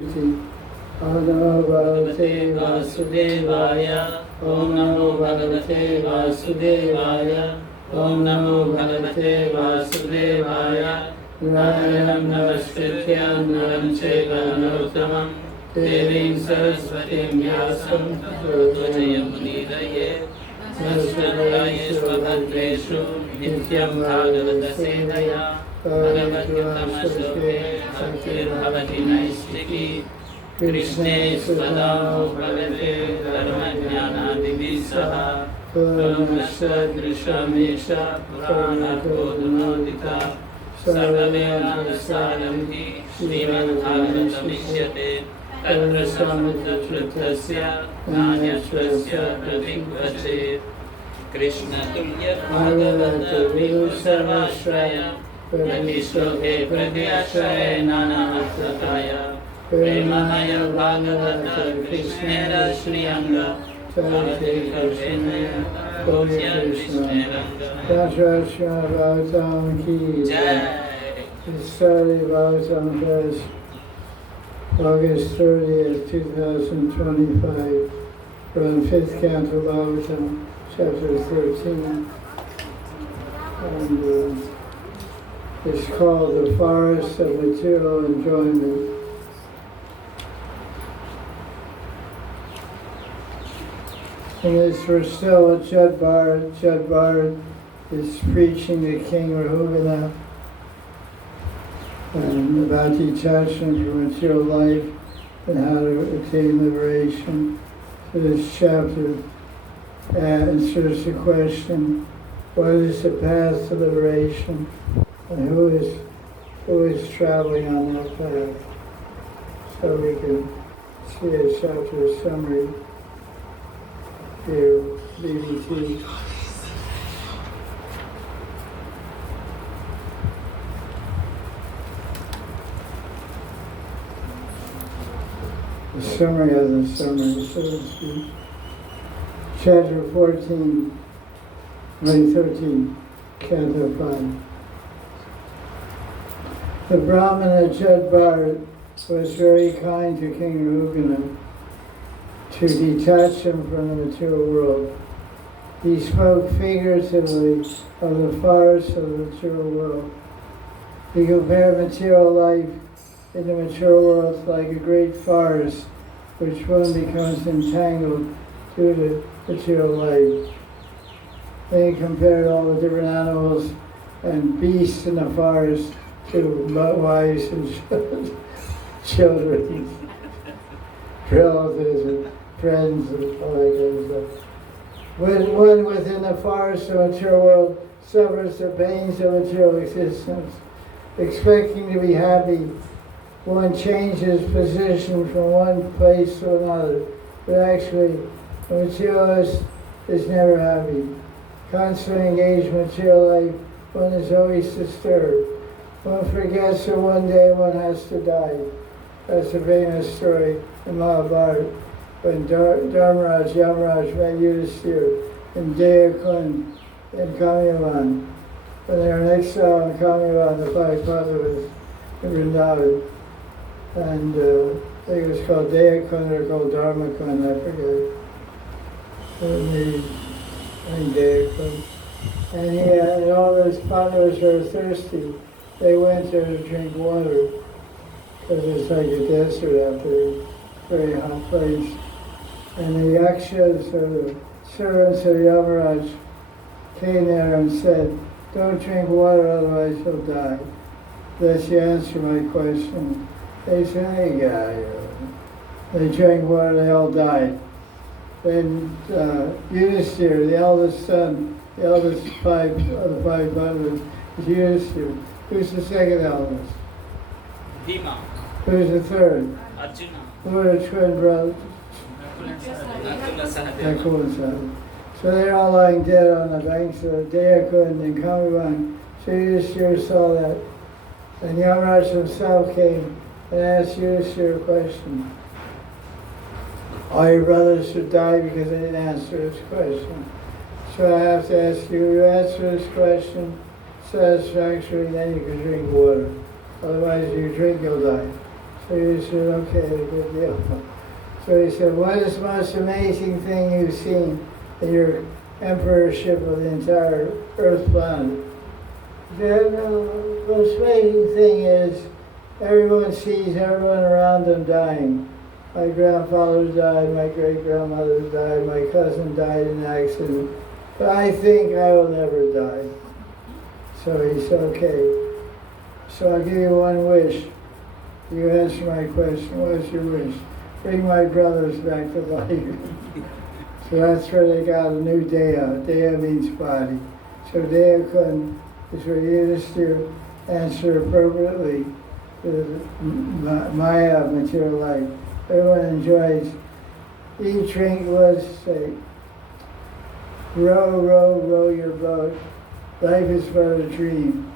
Om Namo Bhagavate Vasudevaya. Om Namo Bhagavate Vasudevaya. Om Namo Bhagavate Vasudevaya. Narayam Namaskritya Naram Chaiva Narottamam Devim Saraswatim Vyasam Tato Jayamudiraye Saraswataye Svabhadreshu Nityam Bhagavata Sevaya Bhagavatam Bhaktir Bhavati Naistiki Krishne Swadam Bhagavate Dharmajnana Divisaha Purnasya Drishamesha Purana Kodunodita Sarvavena Saramhi Srimad Bhagavatam Ishyate Tatra Samudratrutasya Nanyasvasya Pravikvachet Krishna Tulya Bhagavata Vihu Sarvashraya Pradishloke Pradyashraya Nanamatrataya Premahaya Bhagavata Krishnera Shriyanga Bhagavate Krishnaya Gopya Krishnera Rajrashya Bhagavatam Ki Jai. It started Bhagavatam Fest August 30th, 2025 from 5th Canto Bhagavatam, chapter 13. And it's called The Forest of Material Enjoyment. And this we're still at Jad Bharat. Jad Bharat is preaching to King Rahugana about detachment from material life and how to attain liberation. So this chapter answers the question, what is the path to liberation and who is traveling on that path? So we can see a chapter summary here, BBT. The summary of the summary, so to speak. Chapter 14, 13, Canto 5. The Brahmana Jad Bharat was very kind to King Rahugana to detach him from the material world. He spoke figuratively of the forest of the material world. He compared material life in the material world like a great forest, which one becomes entangled due to material life. Then he compared all the different animals and beasts in the forest to wives and children, relatives and friends and all that kind of stuff. When one within the forest of material world suffers the pains of material existence, expecting to be happy, one changes position from one place to another, but actually the materialist is never happy. Constantly engaged in material life, one is always disturbed. One forgets that one day one has to die. That's a famous story in Mahabharata, when Dharmaraj, Yamaraj met Yudhisthira in Deyakund in Kamyavan. When they were in exile in Kamyavan, the five Pandavas in Vrindavan. And I think it was called Deyakund or called Dharmakund, I forget. Maybe, I think Deyakund. And all those Pandavas were thirsty. They went there to drink water because it's like a desert out there, very hot place. And the yakshas, or the servants of Yamaraj, came there and said, don't drink water, otherwise you'll die. Unless you answer my question. They said, hey guy. They drank water, they all died. Then Yudhisthira, the eldest son, the eldest of the five brothers, is Yudhisthira. Who's the second eldest? Bhima. Who's the third? Arjuna. Who are the twin brothers? Nakula Sahadeva. Nakula and Sahadeva. So they're all lying dead on the banks of Deyakund and Kamyavan. So Yudhisthira saw that. And Yamaraj himself came and asked Yudhisthira a question. All your brothers should die because they didn't answer this question. So I have to ask you answer this question satisfactorily, then you can drink water. Otherwise, if you drink, you'll die. So he said, okay, good deal. So he said, what is the most amazing thing you've seen in your emperorship of the entire Earth planet? The most amazing thing is everyone sees everyone around them dying. My grandfather died, my great-grandmother died, my cousin died in an accident. But I think I will never die. So he said, okay. So I'll give you one wish. You answer my question. What's your wish? Bring my brothers back to life. So that's where they got a new Dea. Dea means body. So Dea Kun is where you just to answer appropriately to Maya, material life. Everyone enjoys. Eat, drink, let's say. Row, row, row your boat. Life is but a dream.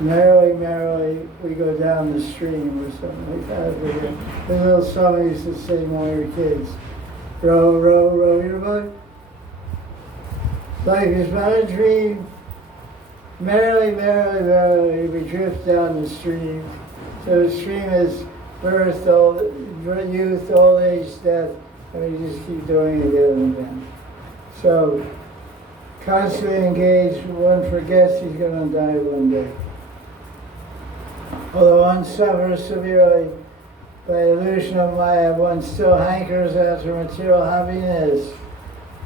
Merrily, merrily, we go down the stream or something like that. The little song we used to sing when we were kids. Row, row, row your boat. Life is but a dream. Merrily, merrily, merrily, we drift down the stream. So the stream is birth, youth, old age, death, and we just keep doing it again and again. So, constantly engaged, one forgets he's going to die one day. Although one suffers severely by illusion of Maya, one still hankers after material happiness.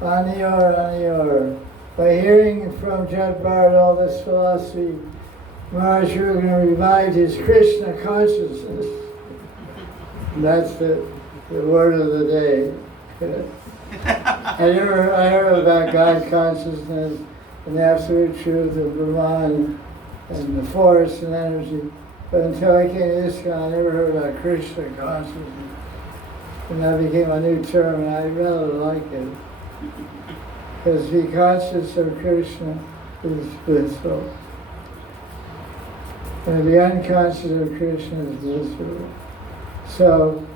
Aniyor. By hearing from Jad Bharat all this philosophy, Maharaj revived his Krishna consciousness. And that's the word of the day. I heard about God consciousness and the absolute truth of Brahman and the force and energy. But until I came to this I never heard about Krishna consciousness. And that became a new term, and I rather like it. Because to be conscious of Krishna is blissful. And to be unconscious of Krishna is blissful. So,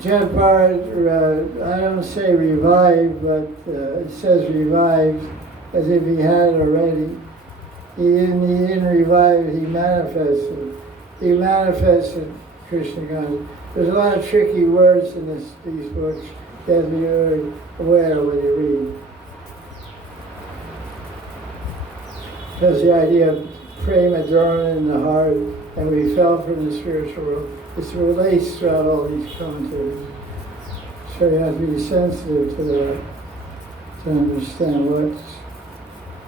Jad Bharat, I don't say revived, but it says revived as if he had already. He didn't revive, he manifested. He manifested Krishna consciousness. There's a lot of tricky words in these books. You have to be very aware when you read. Because the idea of prema dormant in the heart, and we fell from the spiritual world, it relates throughout all these commentaries. So you have to be sensitive to that, to understand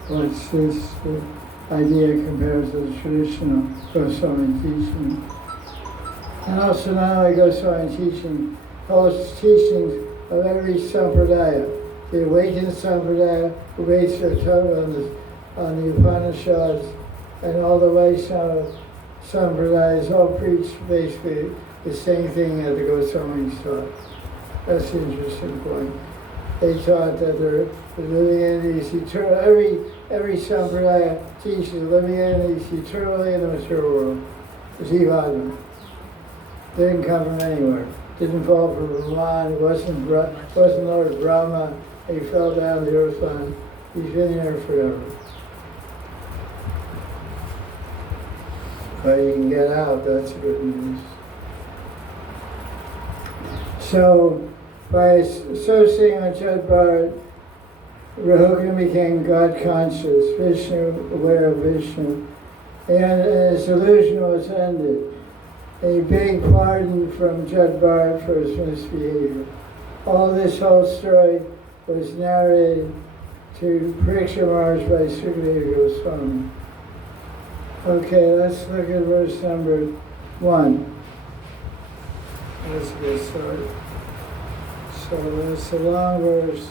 what's this idea compared to the traditional Goswami teaching. And also not only Goswami teaching, all teachings of every sampradaya. The awakened sampradaya who based their Torah on the Upanishads, and all the Vaishnava sampradayas all preach basically the same thing that the Goswamis taught. That's the interesting point. They taught that they're living in these eternal, every sampradaya teaches living in these eternally in the material world. It's Jivadma. Didn't come from anywhere. Didn't fall from Brahman, wasn't Lord Brahma. He fell down the earth on. He's been here forever. But you can get out, that's good news. So, by associating with Jad Bharat, Rahugana became God conscious, Vishnu, aware of Vishnu, and his illusion was ended. A big pardon from Jad Bharat for his misbehavior. All this whole story was narrated to Pariksha Maharaj by Sukadeva Goswami. Okay, let's look at verse number 1. Let's get started. So it's a long verse.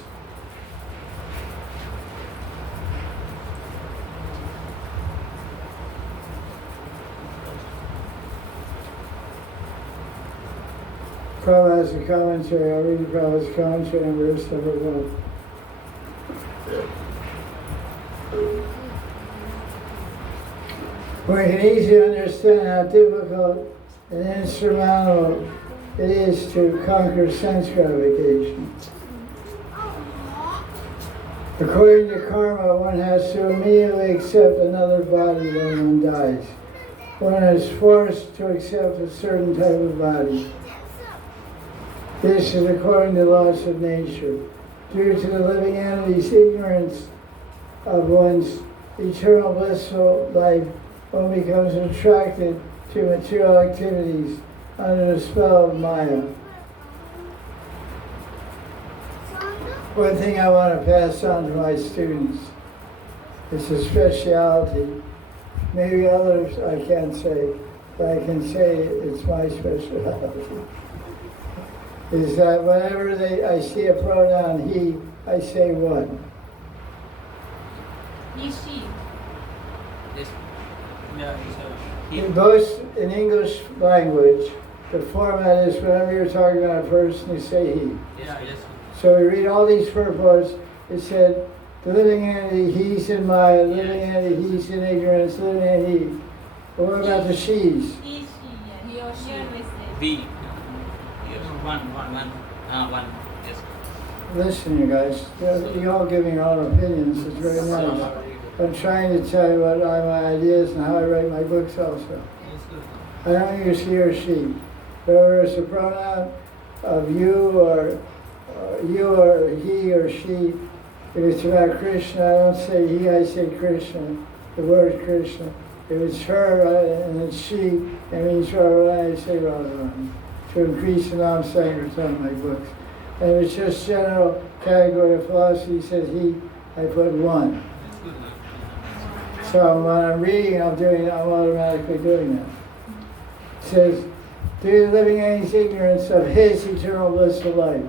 Prabhupada has a commentary. I'll read Prabhupada's commentary on verse number 1. We can easily understand how difficult and insurmountable it is to conquer sense gratification. According to karma, one has to immediately accept another body when one dies. one is forced to accept a certain type of body. This is according to the laws of nature. Due to the living entity's ignorance of one's eternal blissful life, one becomes attracted to material activities under the spell of Maya. One thing I want to pass on to my students is a speciality. Maybe others I can't say, but I can say it's my speciality. Is that whenever I see a pronoun he, I say one. He, she. Yes. Yeah, he. In both in English language, the format is whenever you're talking about a person, you say he. Yeah, yes. So we read all these purports. It said, the living entity, he's in Maya, living entity, he's in ignorance, living entity. But what about the she's? He, she, yeah. He or she always says. We. Yes. One. Yes. Listen, you guys, you all giving your own opinions. It's very nice. I'm trying to tell you what are my ideas and how I write my books also. I don't use he or she. Whether it's a pronoun of you or he or she, if it's about Krishna, I don't say he, I say Krishna, the word Krishna. If it's her and it's she, it means Radharani, I say Radharani. To increase the non-sanctity in my books. And if it's just general category of philosophy, says he, I put one. So when I'm reading, I'm automatically doing that. It says, due to living entity's ignorance of his eternal blissful life.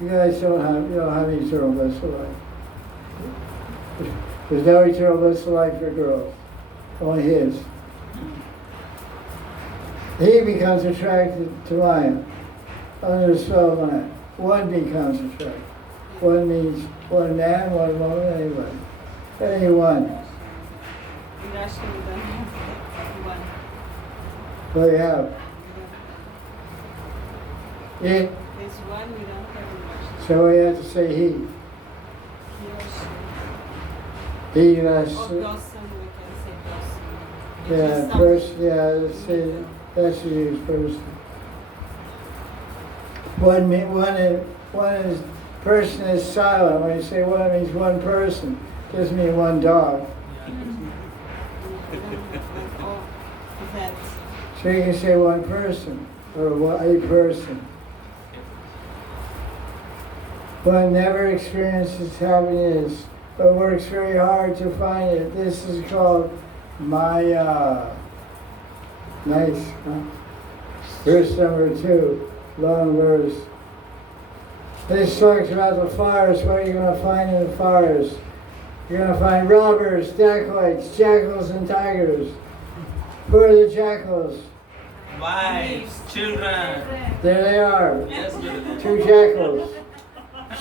You guys don't have eternal blissful life. There's no eternal blissful life for girls, only his. He becomes attracted to Maya, under the spell of Maya. One becomes attracted. One means one man, one woman, anybody. Anyone. Well, you have. It. There's one without everyone. So we have to say he. He or she. He, that's. Or Dawson, we can say Dawson. Yeah, person, yeah, say, that's the use person. One is person is silent. When you say one, it means one person. It doesn't mean one dog. So you can say one person or a person. One never experiences happiness, but works very hard to find it. This is called Maya. Nice, huh? Verse number 2, long verse. This talks about the forest. What are you going to find in the forest? You're going to find robbers, dacoits, jackals, and tigers. Who are the jackals? Wives, children. There they are. Yes, Gurudev. 2 jackals.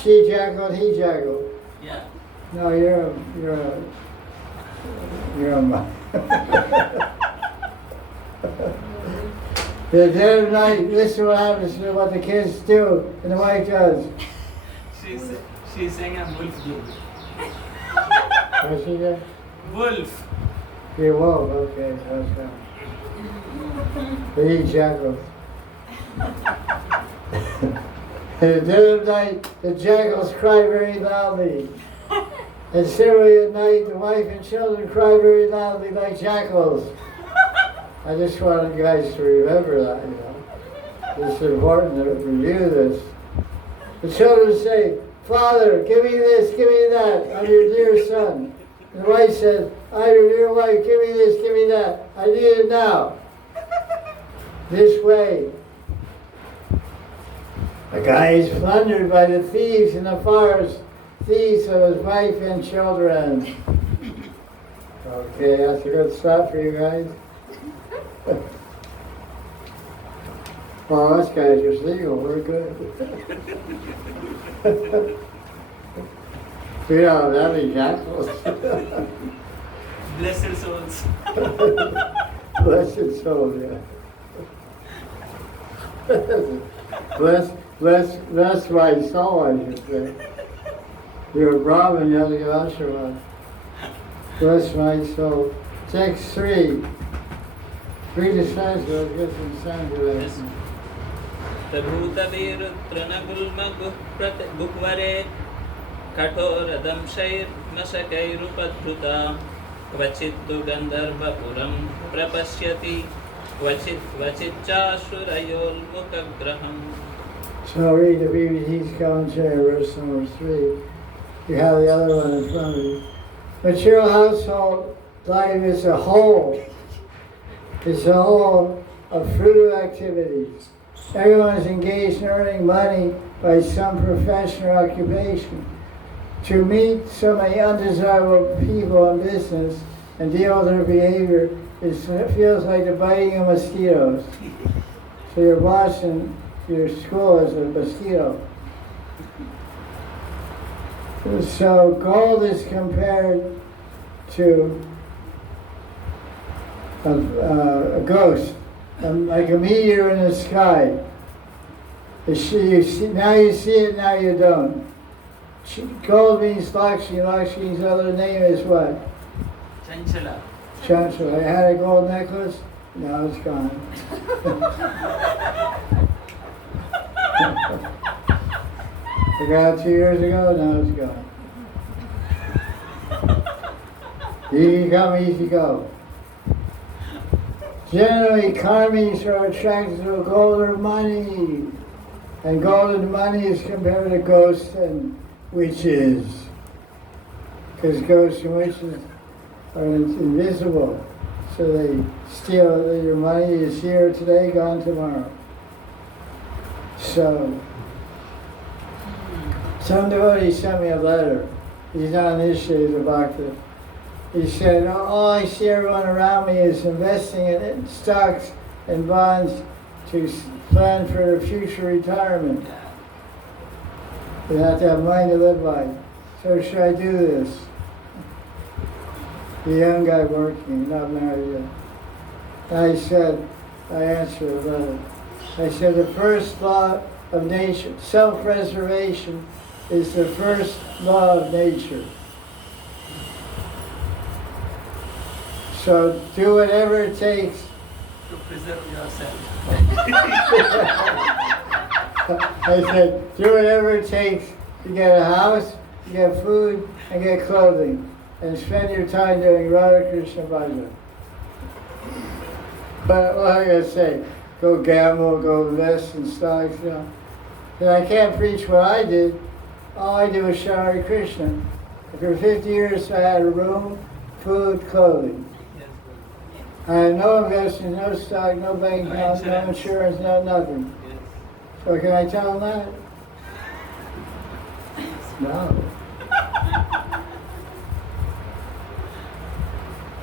She jackal, he jackal. Yeah. No, you're a The dead of night, listen what happens to what the kids do and the wife does. She's saying I'm wolf. What's she say? Wolf. You're wolf, okay, okay. They eat jackals. In the dead of night, the jackals cry very loudly. And similarly at night, the wife and children cry very loudly like jackals. I just wanted you guys to remember that, you know. It's important to review this. The children say, Father, give me this, give me that, I'm your dear son. And the wife says, I'm your dear wife, give me this, give me that, I need it now. This way. A guy is plundered by the thieves in the forest, thieves of his wife and children. Okay, that's a good start for you guys. Well, this guy's just legal, we're good. We don't have any jackals. Blessed souls. Blessed soul, yeah. Bless my soul, I should say. You're a Brahmin, you have to give Ashirwad. Bless my soul. Text 3. Read the signs, let's get some sound to that. Yes. प्रभूतवीरुत्रणगुल्मगुह्वरे कठोरदंशैर्मशकैरुपधृता क्वचित्तु गन्धर्वपुरं प्रपश्यति क्वचिच्चाश्रुरयोल्मुखग्रहम्. So read the BBT's commentary, verse number 3. You have the other one in front of you. Material household life is a whole. It's a whole of fruit activities. Everyone is engaged in earning money by some profession or occupation. To meet so many undesirable people in business and deal with their behavior, it feels like the biting of mosquitoes. So you're watching your school as a mosquito. So gold is compared to a ghost, like a meteor in the sky. Now you see it, now you don't. Gold means Lakshmi. Lakshmi's other name is what? Chanchala. Chanchala. I had a gold necklace, now it's gone. I got it 2 years ago, now it's gone. Easy come, easy go. Generally, karmis are attracted to gold or money. And gold and money is compared to ghosts and witches. Because ghosts and witches are invisible. So they steal your money is here today, gone tomorrow. So, some devotee sent me a letter. He's not initiated, a bhakta. He said, all I see everyone around me is investing in stocks and bonds to plan for their future retirement. They have to have money to live by. So should I do this? The young guy working, not married yet. I answered a letter. I said, the first law of nature, self-preservation, is the first law of nature. So do whatever it takes To preserve yourself. I said, do whatever it takes to get a house, to get food, and get clothing. And spend your time doing Radha Krishna bhajan. But what I gotta say, go gamble, go invest in stocks, you know. And I can't preach what I did. All I did was shout Hare Krishna. For 50 years I had a room, food, clothing. I had no investment, no stock, no bank account, no insurance, no nothing. Yes. So can I tell them that? No.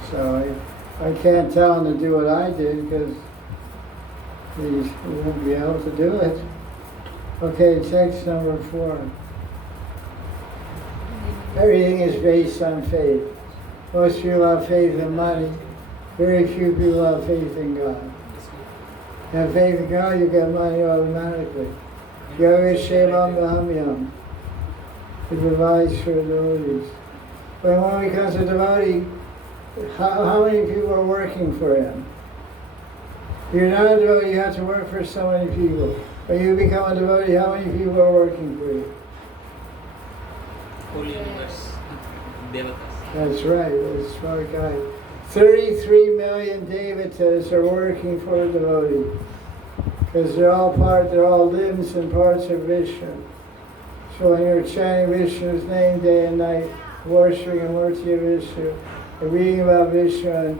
So I can't tell them to do what I did because we won't be able to do it. Okay, text number 4. Everything is based on faith. Most people have faith in money. Very few people have faith in God. You have faith in God, you get money automatically. Yoga Shevam Bahamyam. It provides for devotees. When one becomes a devotee, how many people are working for him? If you're not a devotee, you have to work for so many people. When you become a devotee, how many people are working for you? Holy universe. Devatas. That's right, that's a smart guy. 33 million devatas are working for a devotee. Because they're all limbs and parts of Vishnu. So when you're chanting Vishnu's name day and night, worshiping a Murti of Vishnu, and reading about Vishnu and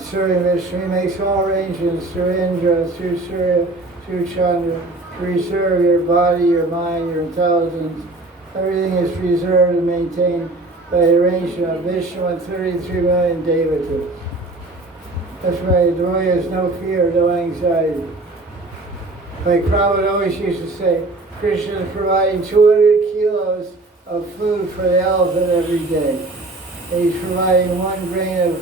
serving Vishnu, he makes all arrangements through Indra, through Surya, through Chandra, to preserve your body, your mind, your intelligence. Everything is preserved and maintained by the arrangement of Vishnu and 33 million devatas. That's right, the devotee has no fear, no anxiety. Like Prabhupada always used to say, Krishna is providing 200 kilos of food for the elephant every day. And he's providing 1 grain of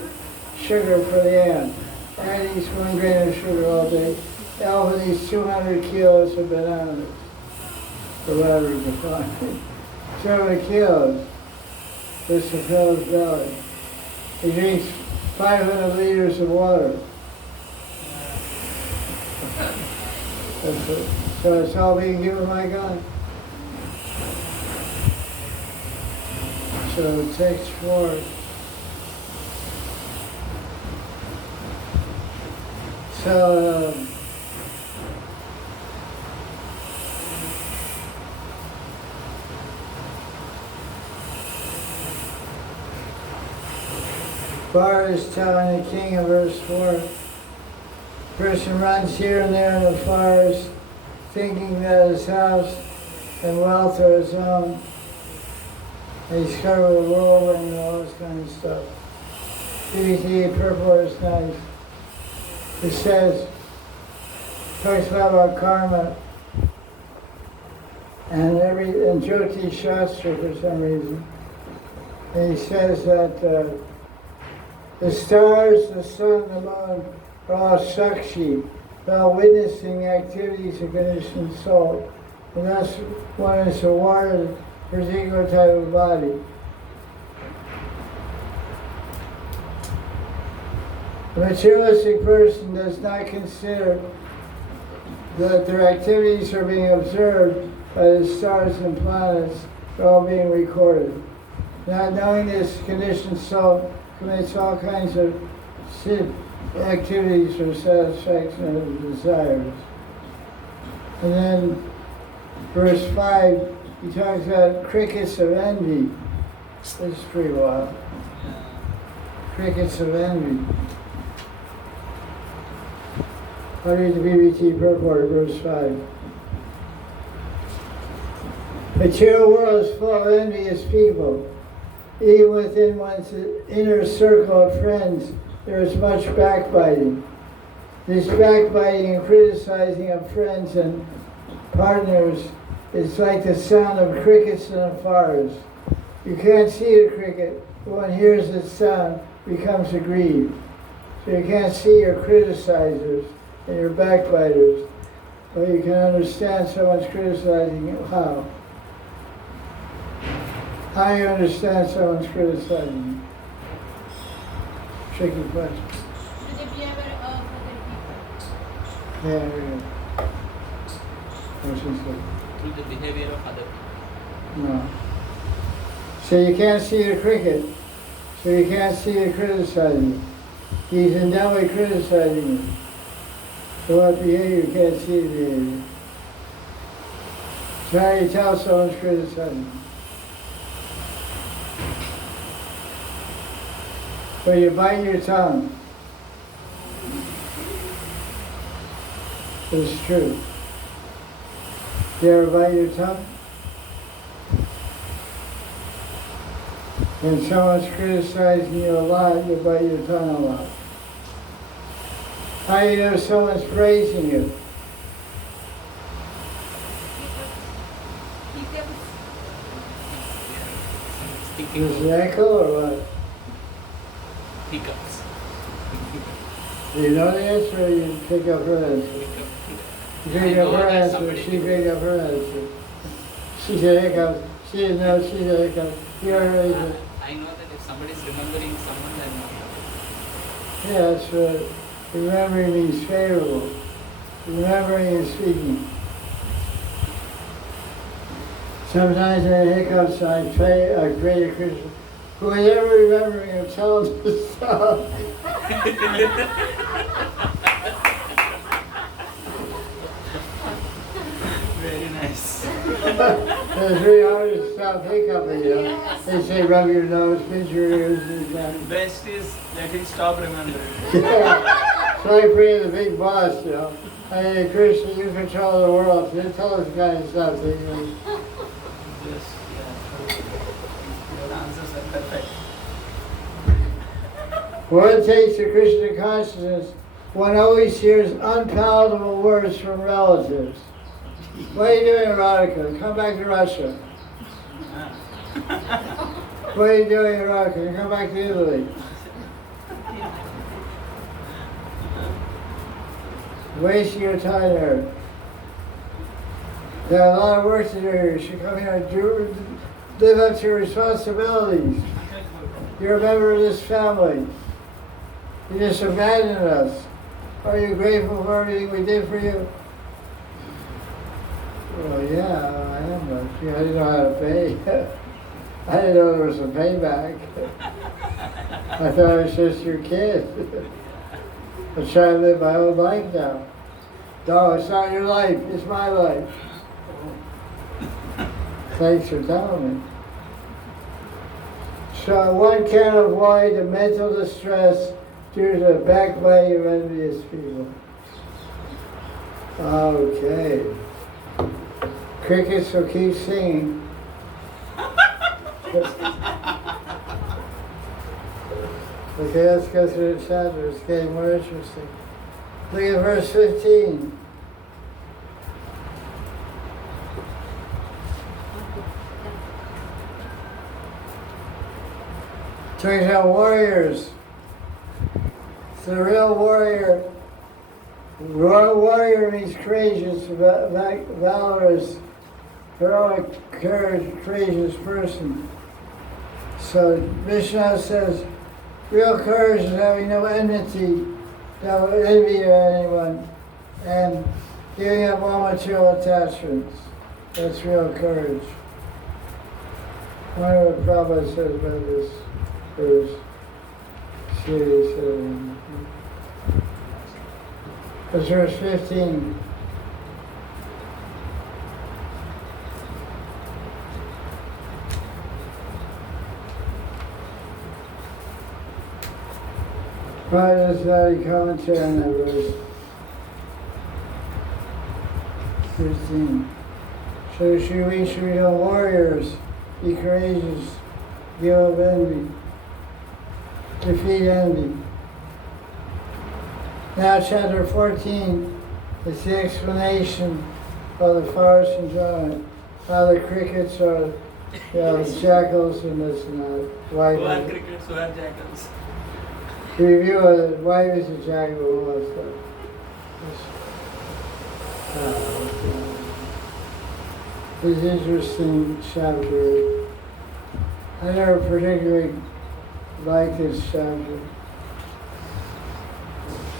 sugar for the ant. And eats 1 grain of sugar all day. The elephant eats 200 kilos of bananas. Or whatever you can find. 200 kilos. Just to fill his belly. He drinks 500 liters of water. So it's all being given by God. So text 4. So Bar is telling the king in verse 4, person runs here and there in the forest, thinking that his house and wealth are his own. And he's covered with whirlwind and all this kind of stuff. DVT purport is nice. It says, talks about karma and Jyoti Shastra for some reason. And he says that the stars, the sun, the moon are all sakshi, they're all witnessing the activities of conditioned soul. And that's one is awarded a particular type of body. The materialistic person does not consider that their activities are being observed by the stars and planets, they're all being recorded. Not knowing this, conditioned soul commits all kinds of activities for satisfaction of desires. And then verse 5, he talks about crickets of envy. This is pretty wild. Crickets of envy. I'll read the BBT purport, verse 5. The material world is full of envious people. Even within one's inner circle of friends, there is much backbiting. This backbiting and criticizing of friends and partners is like the sound of crickets in a forest. You can't see a cricket, but when it hears its sound, it becomes aggrieved. So you can't see your criticizers and your backbiters, but you can understand someone's criticizing you. How? How do you understand someone's criticizing you? Tricky question. To the behavior of other people. Yeah, yeah. What she said. Through the behavior of other people. No. So you can't see the cricket, so you can't see the criticizing. He's endowedly criticizing you. So what behavior? You can't see the behavior. So how do you tell someone's criticizing you? So you bite your tongue. It's true. You ever bite your tongue? When someone's criticizing you a lot, you bite your tongue a lot. How do you know someone's praising you? Is it echo or what? Hiccups. Do you know the answer or you pick up her answer? You pick up her answer, she picked up her answer. She said hiccups, she didn't know, she said hiccups. You already said. I know that if somebody is remembering someone, then Yeah, that's what remembering means favorable. Remembering and speaking. Sometimes I have hiccups, I pray to Krishna. Who is ever remembering him, tell him to stop. very nice. It's really hard to stop hiccuping, you know. They say rub your nose, pinch your ears, and that. Best is let him stop remembering. Yeah. So I pray to the big boss, you know. I say, Krishna, you control the world. You tell this guy to stop thinking. Yes, yeah. Your answers are perfect. One takes to Krishna consciousness, one always hears unpalatable words from relatives. What are you doing, erotica? Come back to Russia. What are you doing, erotica? Come back to Italy. Wasting your time there. There's a lot of work to do here. You should come here and live up to your responsibilities. You're a member of this family. You just abandoned us. Are you grateful for everything we did for you? Well, yeah, I am. But I didn't know how to pay. I didn't know there was a payback. I thought I was just your kid. I'm trying to live my own life now. No, it's not your life. It's my life. Thanks for telling me. So one can't avoid the mental distress due to the backbiting of envious people. Okay. Crickets will keep singing. Okay, let's go through the chapter. It's getting more interesting. Look at verse 15. Talking about warriors. The real warrior. Warrior means courageous, valorous, heroic, courageous person. So Vishnu says, real courage is having no enmity, no envy of anyone, and giving up all material attachments. That's real courage. I wonder what Prabhupada says about this verse. That's verse 15. Prabhupada does not a commentary on that verse. 15. So we should become warriors, be courageous, give up envy, defeat envy. Now chapter 14 is the explanation of the forest enjoyment, how the crickets are, jackals and this and that. Who are crickets, who are jackals? Review of why is a jackal and all that stuff. This is an interesting chapter. I never particularly liked this chapter.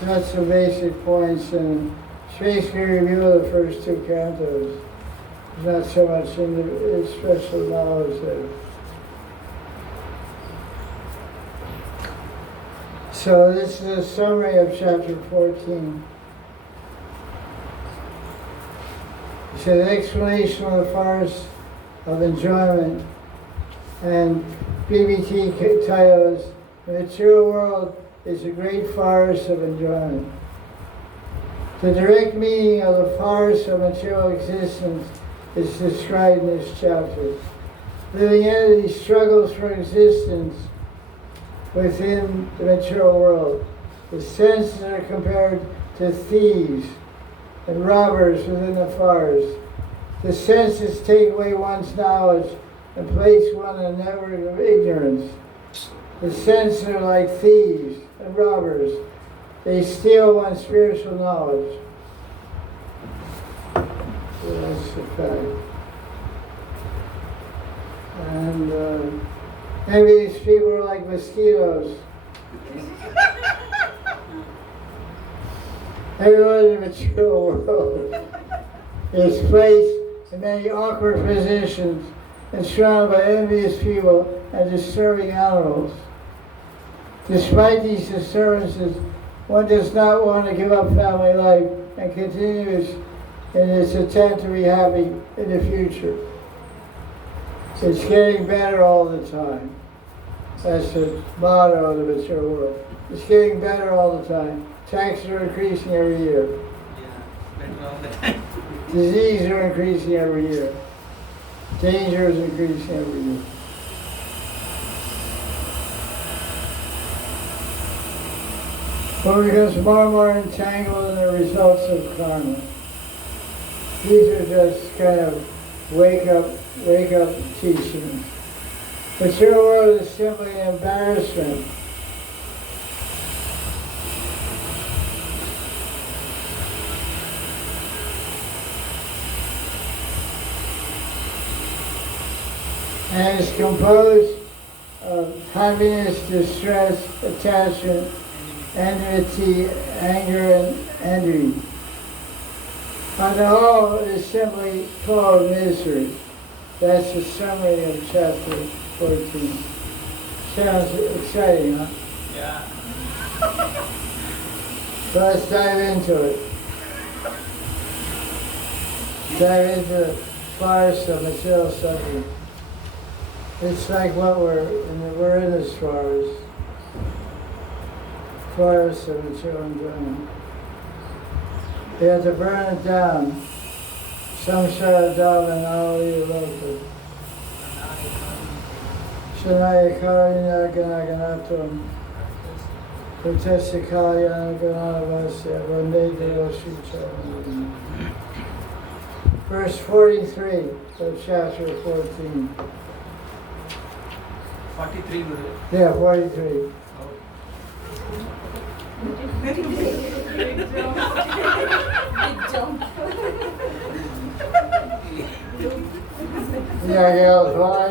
Got some basic points, and it's basically a review of the first two cantos. There's not so much in the special knowledge there. So this is a summary of chapter 14. It's an explanation of the forest of enjoyment, and BBT titles, the material world is a great forest of enjoyment. The direct meaning of the forest of material existence is described in this chapter. Living entity struggles for existence within the material world. The senses are compared to thieves and robbers within the forest. The senses take away one's knowledge and place one in a network of ignorance. The senses are like thieves and robbers. They steal one's spiritual knowledge. So that's the fact. And maybe these people are like mosquitoes. Everyone in the material world is placed in many awkward positions and surrounded by envious people and disturbing animals. Despite these disturbances, one does not want to give up family life and continues in its attempt to be happy in the future. It's getting better all the time. That's the motto of the material world. It's getting better all the time. Taxes are increasing every year. Yeah, better all the time. Diseases are increasing every year. Danger is increasing every year. One becomes more and more entangled in the results of karma. These are just kind of wake up teachings. The material world is simply an embarrassment. And is composed of happiness, distress, attachment, enmity, anger, and envy. On the whole, it is simply full of misery. That's the summary of chapter 14. Sounds exciting, huh? Yeah. So let's dive into it. Dive into the forest of material suffering. It's like what we're in this forest. Forest of material enjoyment. You have to burn it down. Samsara Davanali Loka. Shanaya Karina Ganaganatam. Protestikaya Ganavasya. Vande Devashicha. Verse 43 of chapter 14. 43 Guru. Yeah, 43. Big jump. Yeah, girls, well, I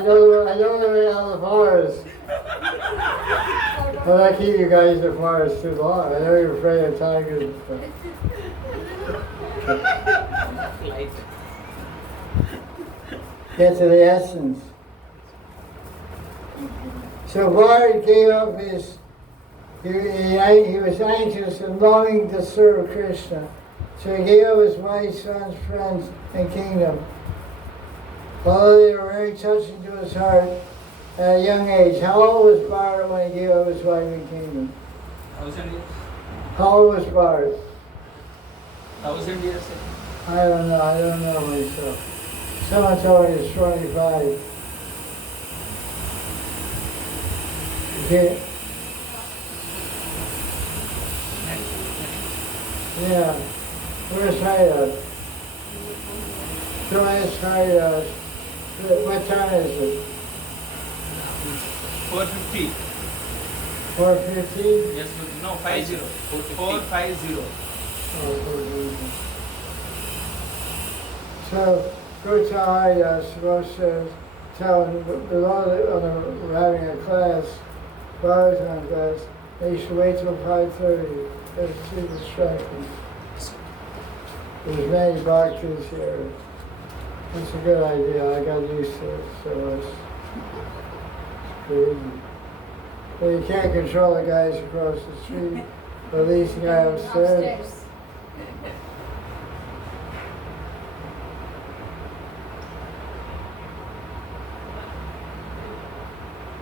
know the way out of the forest. But I keep you guys in the forest too long. I know you're afraid of tigers. Light. Get to the essence. So Bharat gave up his, he was anxious and longing to serve Krishna. So he gave up his wife, sons, friends, and kingdom. Although they were very touching to his heart at a young age. How old was Bharat when he gave up his wife and kingdom? 1000 years. How old was Bharat? 1000 years. I don't know myself. Someone told me he's 25. Okay. Yeah. Where's Haida? Show us Haida. What time is it? 450. 4:15? Yes, Guru. No, 50. 450. Oh, 4:15. So, go to Haida, supposed to tell him, we're having a class, Bhagavatam class, they should wait till 5:30. There's too distracting. There's many bhaktis here. It's a good idea. I got used to it, so it's crazy. Well, you can't control the guys across the street, but at least the guy upstairs.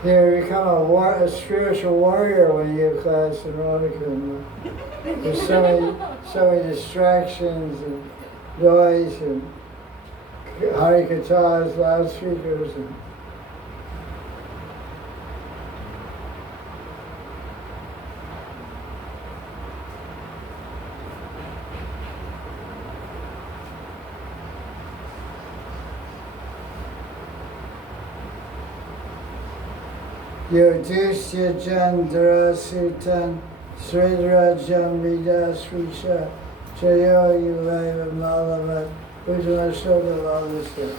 You become a spiritual warrior when you give class in Ronica. There's so many distractions and noise and harikatas, loudspeakers. And Yodhishya Chandra Sutan Sridrajam Vida Srisha Jayo Yuvaiva Malavat Ujjala Shodha.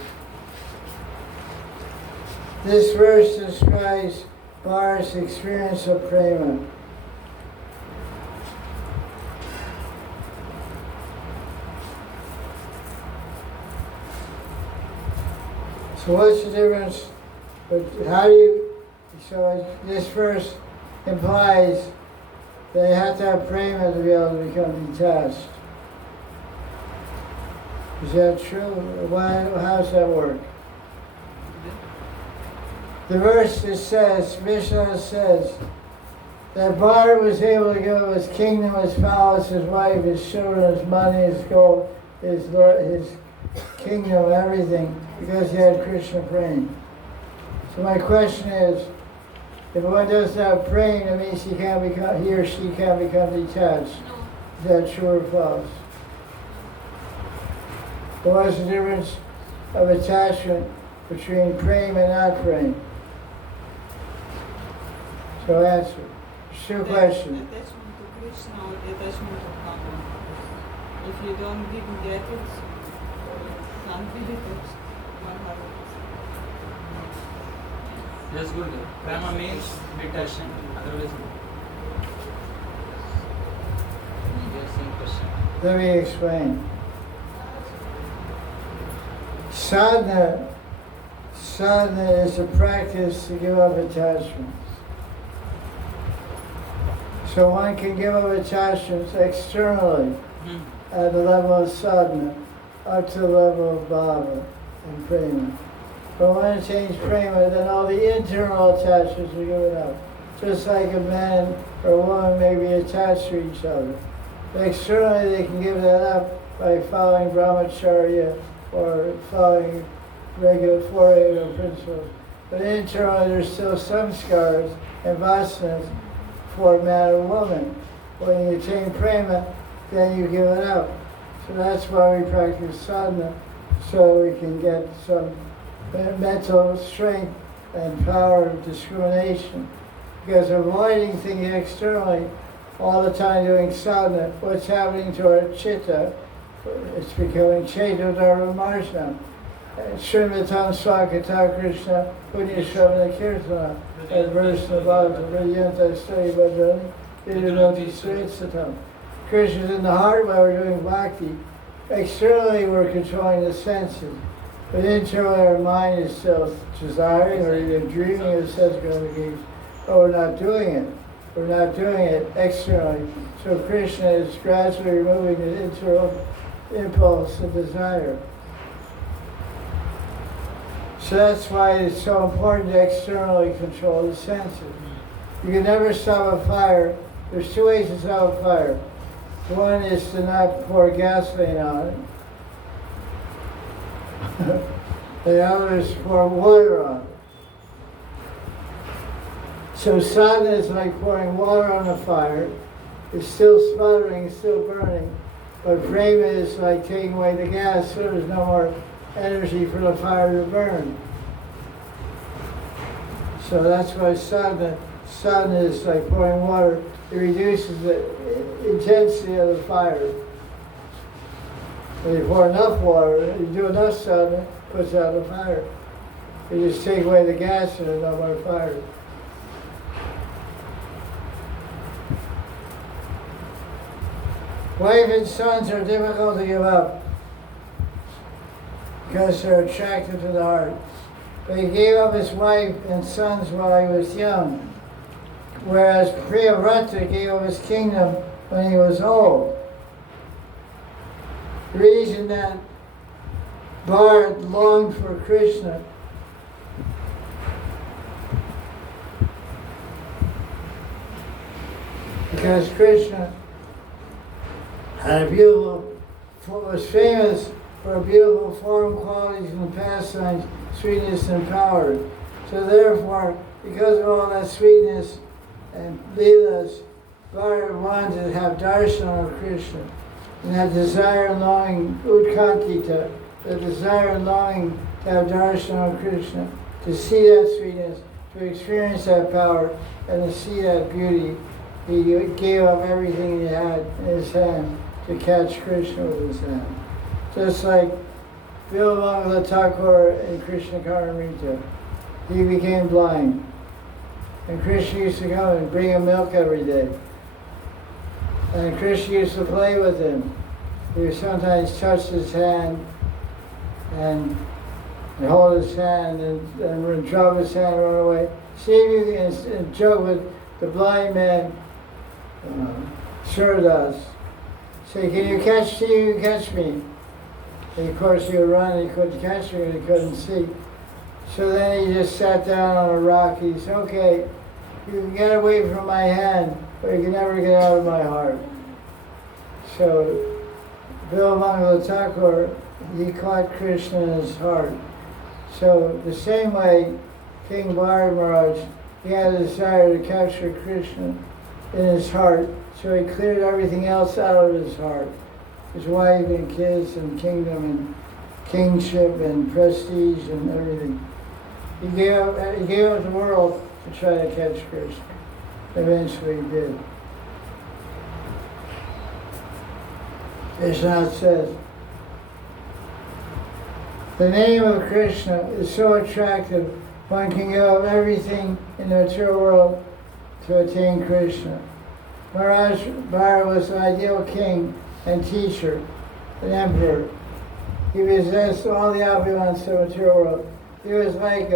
This verse describes Bharat's experience of prema. So what's the difference? So this verse implies that you have to have prema to be able to become detached. Is that true? How does that work? The verse that says, Vishnu says, that Bharat was able to give his kingdom, his palace, his wife, his children, his money, his gold, his kingdom, everything, because he had Krishna praying. So my question is, if one doesn't have praying, that means he or she can't become detached. Is that true or false? What's the difference of attachment between praying and not praying? So answer. Two questions. Attachment to Krishna or attachment to Bhagavan. If you didn't get it, can't be detached. Yes, good. Prema means detachment. Otherwise, same question. Let me explain. Sadhana is a practice to give up attachments. So one can give up attachments externally at the level of sadhana, up to the level of bhava and prema. But when it attains prema, then all the internal attachments are given up. Just like a man or a woman may be attached to each other. But externally they can give that up by following brahmacharya or following regular four-year principles. But internally there's still some scars and vasanas for man or woman. When you attain prema, then you give it up. So that's why we practice sadhana, so we can get some mental strength and power of discrimination. Because avoiding things externally all the time doing sadhana, what's happening to our chitta? It's becoming Cheto Dharma Marsham. Srimatan Swakata Krishna Punya Shravana Kirtana. That verse in the Bhagavatam, Vidyanta Stari Bhajani, Vidyanati Sritsatam. Krishna's in the heart while we're doing bhakti. Externally we're controlling the senses. But internally our mind is still desiring or either dreaming of sense gratification. But we're not doing it. We're not doing it externally. So Krishna is gradually removing the internal impulse of desire. So that's why it's so important to externally control the senses. You can never stop a fire. There's two ways to stop a fire. One is to not pour gasoline on it. The other is to pour water on it. So sadhana is like pouring water on a fire. It's still sputtering, it's still burning. But prema is like taking away the gas so there's no more energy for the fire to burn. So that's why sadhana is like pouring water. It reduces the intensity of the fire. When you pour enough water, you do enough sadhana, it puts out the fire. You just take away the gas and there's no more fire. Wife and sons are difficult to give up because they're attracted to the heart. But he gave up his wife and sons while he was young, whereas Priyavrata gave up his kingdom when he was old. The reason that Bharat longed for Krishna because Krishna was famous for beautiful form, qualities, and pastimes, sweetness, and power. So therefore, because of all that sweetness and leelas, Bharat wanted to have darshan of Krishna. And that desire and longing, utkantita, the desire and longing to have darshan of Krishna, to see that sweetness, to experience that power, and to see that beauty, he gave up everything he had in his hand to catch Krishna with his hand. Just like Vilamangala Thakur and Krishna Karamita, he became blind. And Krishna used to come and bring him milk every day. And Krishna used to play with him. He would sometimes touch his hand and hold his hand and drop his hand and run away. See if you can joke with the blind man, Surdas. Say, can you catch me? And of course he would run and he couldn't catch me and he couldn't see. So then he just sat down on a rock. He said, okay, you can get away from my hand, but you can never get out of my heart. So Vilamangala Thakur, he caught Krishna in his heart. So the same way King Bharat Maharaj, he had a desire to capture Krishna in his heart, so he cleared everything else out of his heart. His wife and kids and kingdom and kingship and prestige and everything. He gave up the world to try to catch Krishna. Eventually he did. Krishna says, the name of Krishna is so attractive, one can give up everything in the material world to attain Krishna. Maharaj was an ideal king and teacher, an emperor. He possessed all the opulence of the material world. He was like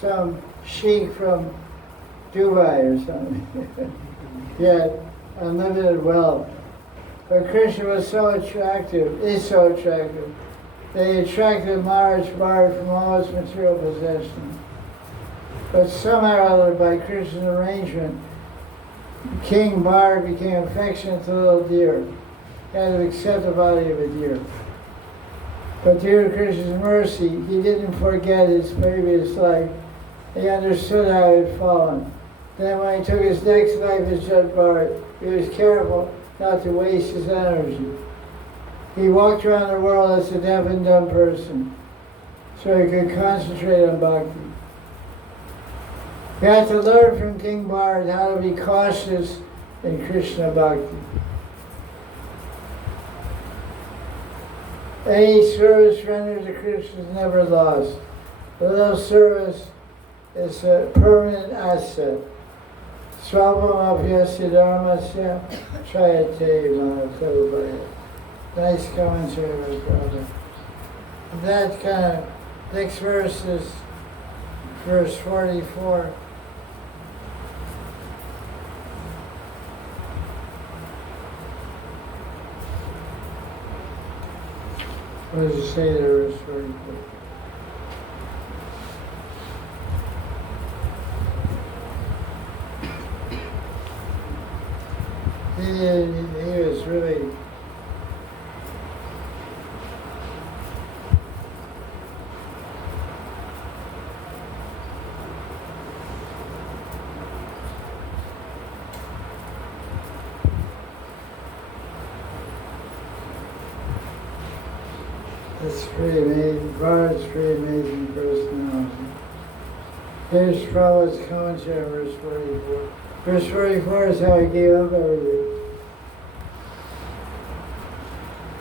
some sheik from Dubai or something. He had unlimited wealth. But Krishna was so attractive, is so attractive, that he attracted Maharaj from all his material possessions. But somehow or other, by Krishna's arrangement, King Bharat became affectionate to the little deer. He had to accept the body of a deer. But due to Krishna's mercy, he didn't forget his previous life. He understood how he had fallen. Then when he took his next life as Jad Bharat, he was careful not to waste his energy. He walked around the world as a deaf and dumb person, so he could concentrate on bhakti. We had to learn from King Bharat how to be cautious in Krishna bhakti. Any service rendered to Krishna is never lost. A little service is a permanent asset. Swabham apyasya dharmasya chayate manasarvaya. Nice commentary, my brother. That kind of, next verse is verse 44. What does it say there, verse 44? He was really It's pretty amazing. Bharat's pretty amazing personality. Here's Prabhupada's commentary on verse 44. Verse 44 is how he gave up everything.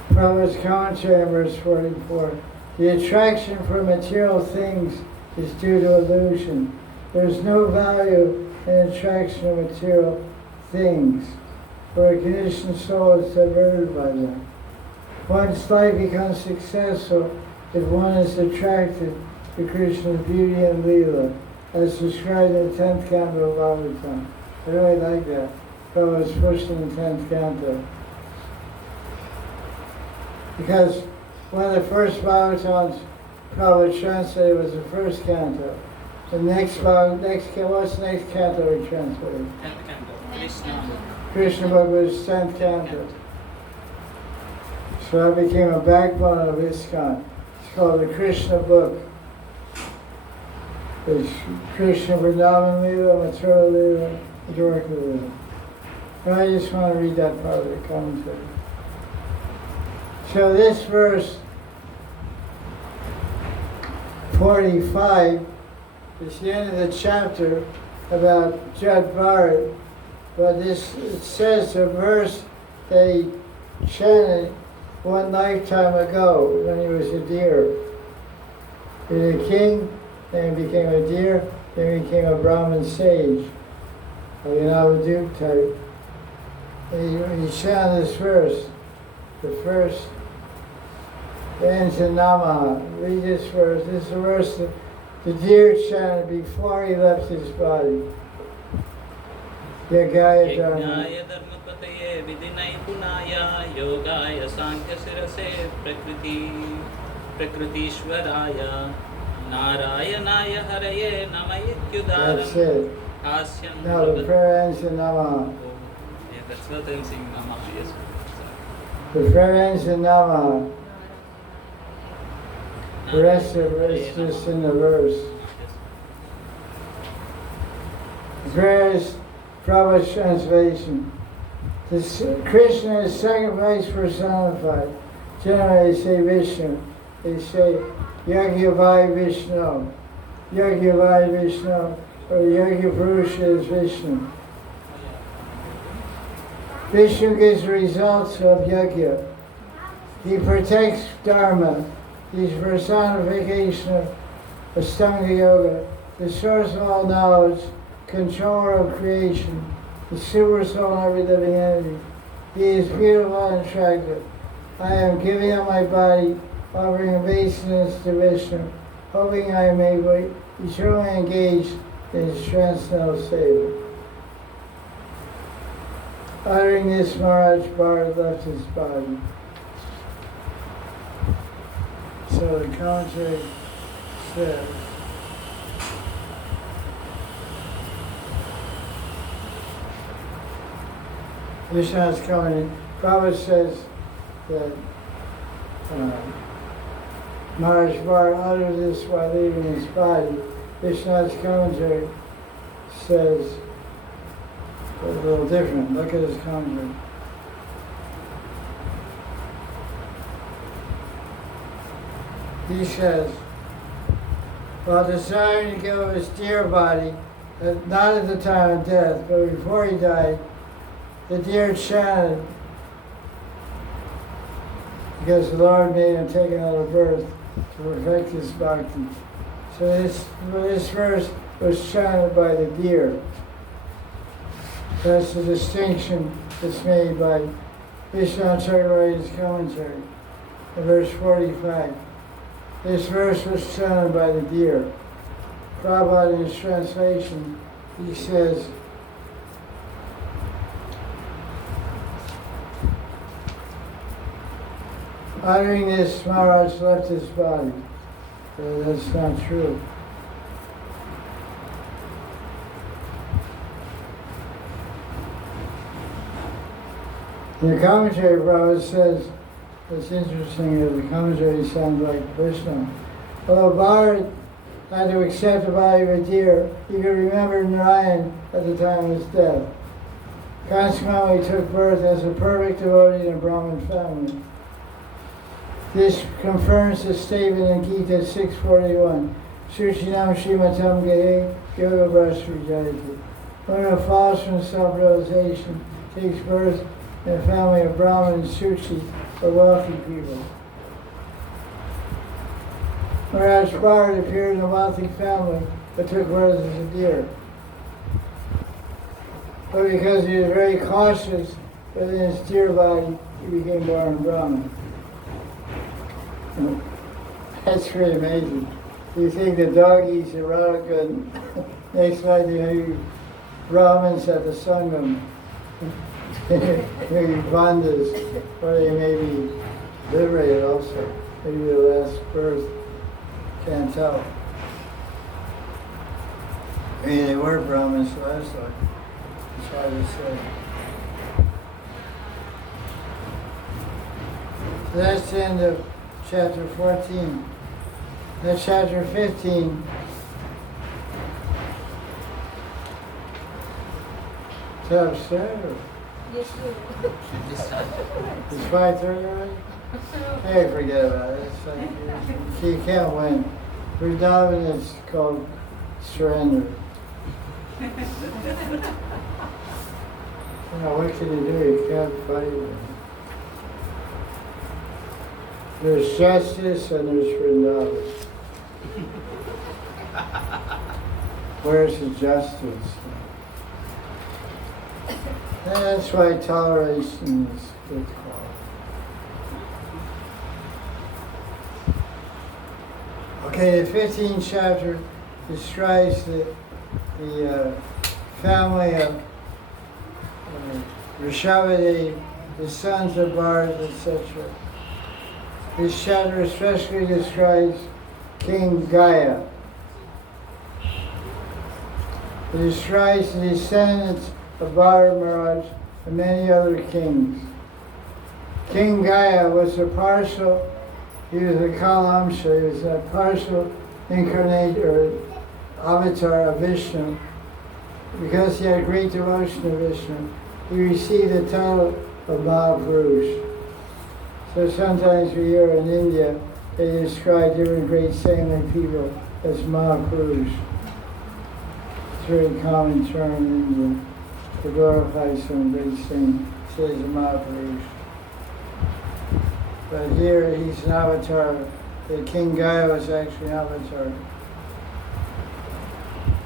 Prabhupada's commentary on verse 44. The attraction for material things is due to illusion. There is no value in attraction of material things, for a conditioned soul is diverted by them. One's life becomes successful if one is attracted to Krishna's beauty and Leela, as described in the 10th Canto of Bhagavatam. I really like that. Prabhupada was pushing the 10th Canto. Because one of the first Bhagavatams Prabhupada translated was the first canto. The what's the next canto he translated? 10th Canto. Krishna book was 10th canto. So that became a backbone of ISKCON. It's called the Krishna book. It's Krishna Vrindavan Leela, Mathura Leela, Dwarka Leela. And I just want to read that part of the commentary. So this verse 45 is the end of the chapter about Jad Bharat, but it says the verse they chanted one lifetime ago when he was a deer. He was a king, then he became a deer, then he became a Brahmin sage, like an Avaduk type. And he chanted this verse, the first ends in Namaha. Read this verse. This is the verse that the deer chanted before he left his body. Yagaya Dharma. Yajnaya dharmapataye vidinai punaya yogaya sankhya sirase prakrutishvaraya narayanaya haraye namayityudaram. That's it. Hasyam No, the prayer ends in Namaha. Oh, yeah, that's what I'm saying, Namaha, yes. The prayer ends in Namaha. The rest of it is just in the verse. The prayer is Prabhupada's translation. Krishna is sacrifice personified. Generally they say Vishnu. They say Yagyavai Vishnu. Yagyavai Vishnu. Or Yagya Purusha is Vishnu. Vishnu gives the results of Yagya. He protects Dharma. He's personification of Astanga Yoga, the source of all knowledge, controller of creation, the super soul and every living entity. He is beautiful and attractive. I am giving up my body, offering obeisance to Vishnu, hoping I may be eternally engaged in his transcendental state. Uttering this, Maharaj Bharat left his body. So the commentary says, Vishnu's coming in. Prabhupada says that Maharaj Bharat uttered this while leaving his body. Vishnu's commentary says a little different. Look at his commentary. He says, while desiring to give up his dear body, not at the time of death, but before he died, the deer chanted, because the Lord made him take another birth to perfect his bhakti. So this verse was chanted by the deer. That's the distinction that's made by Vishnu Chakravarti's commentary in verse 45. This verse was chanted by the deer. Prabhupada in his translation, he says, uttering this, Maharaj left his body. That's not true. In the commentary, Prabhupada says, it's interesting that the commentary sounds like Vishnu. Although Bharat had to accept the body of a deer, he could remember Narayan at the time of his death. Consequently, he took birth as a perfect devotee in a Brahmin family. This confirms the statement in Gita 641. Shuchinam Shrimatam Gehe Yoga Brashri Jayati. One who falls from self-realization takes birth in a family of Brahmin Suchi, or wealthy people. Maharaj Bharat appeared in a wealthy family, but took birth as a deer. But because he was very cautious within his deer body, he became born Brahmin. That's pretty amazing. You think the dog eats erotica and next night you Brahmins at the Sangam, maybe Bandhas, or they may be liberated also. Maybe the last birth, can't tell. I mean, they were Brahmins last time. It's hard to say. So that's the end of chapter 14. Then chapter 15. It's upstairs. Yes, you. It's 5:30 already? Hey, forget about it. It's like, you can't win. Vrindavan is called surrender. You know, what can you do? You can't fight it. There's justice and there's Vrindavan. Where's the justice? And that's why toleration is good quality. Okay, the 15th chapter describes the family of Rishabhadeva, the sons of Bharat, etc. This chapter especially describes King Gaya. It describes the descendants of Bharat Maharaj and many other kings. King Gaya was a partial, he was a Kalamsha, he was a partial incarnate or avatar of Vishnu. Because he had great devotion to Vishnu, he received the title of Mahapurush. So sometimes we hear in India, they describe different great saintly people as Mahapurush. It's a very common term in India to glorify some great saint, says a Mahapurush. But here he's an avatar. The King Gaya was actually an avatar.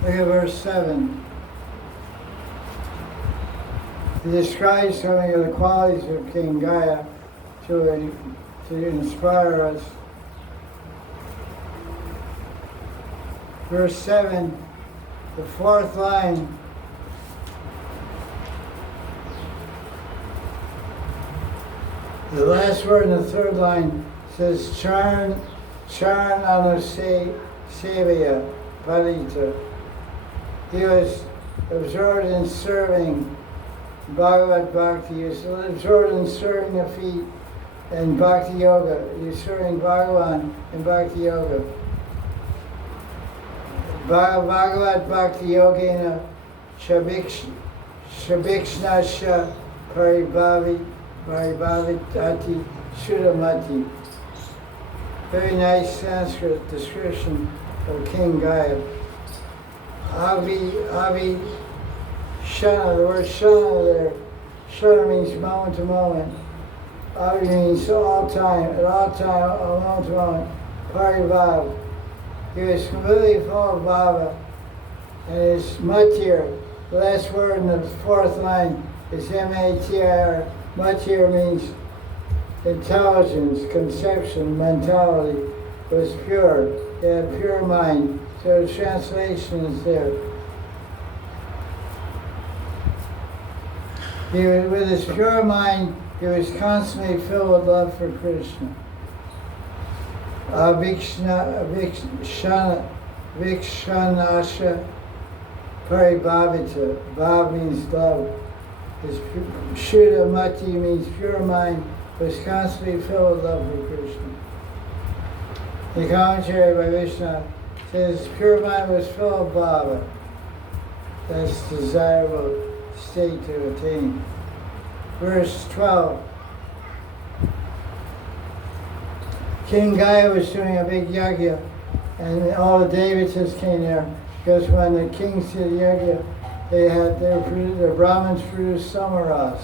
Look at verse 7. He describes something of the qualities of King Gaia to inspire us. Verse 7, the fourth line. The last word in the third line says, Charan Anusevya Parita. He was absorbed in serving Bhagavad Bhakti. He was absorbed in serving the feet and Bhakti Yoga. He was serving Bhagavan in Bhakti Yoga. Bhagavad Bhakti Yogena Shabikshnasha Paribhavitati Sudamati. Very nice Sanskrit description of King Gaia. Avi Shana, the word Shana there, Shana means moment to moment. Avi means all time, at all time, moment to moment. Paribhav. He was completely full of Baba. And his matir, the last word in the fourth line is M-A-T-I-R. Matir means intelligence, conception, mentality. It was pure. He had a pure mind. So the translation is there. With his pure mind, he was constantly filled with love for Krishna. Vikshanasha Paribhavita. Bhav means love. His Shuddha Mati means pure mind, was constantly filled with love for Krishna. The commentary by Vishnu says pure mind was full of Bhava. That's desirable state to attain. Verse 12. King Gaia was doing a big yajna, and all the devatas came there, because when the kings did the yajna, the Brahmins produced samaras.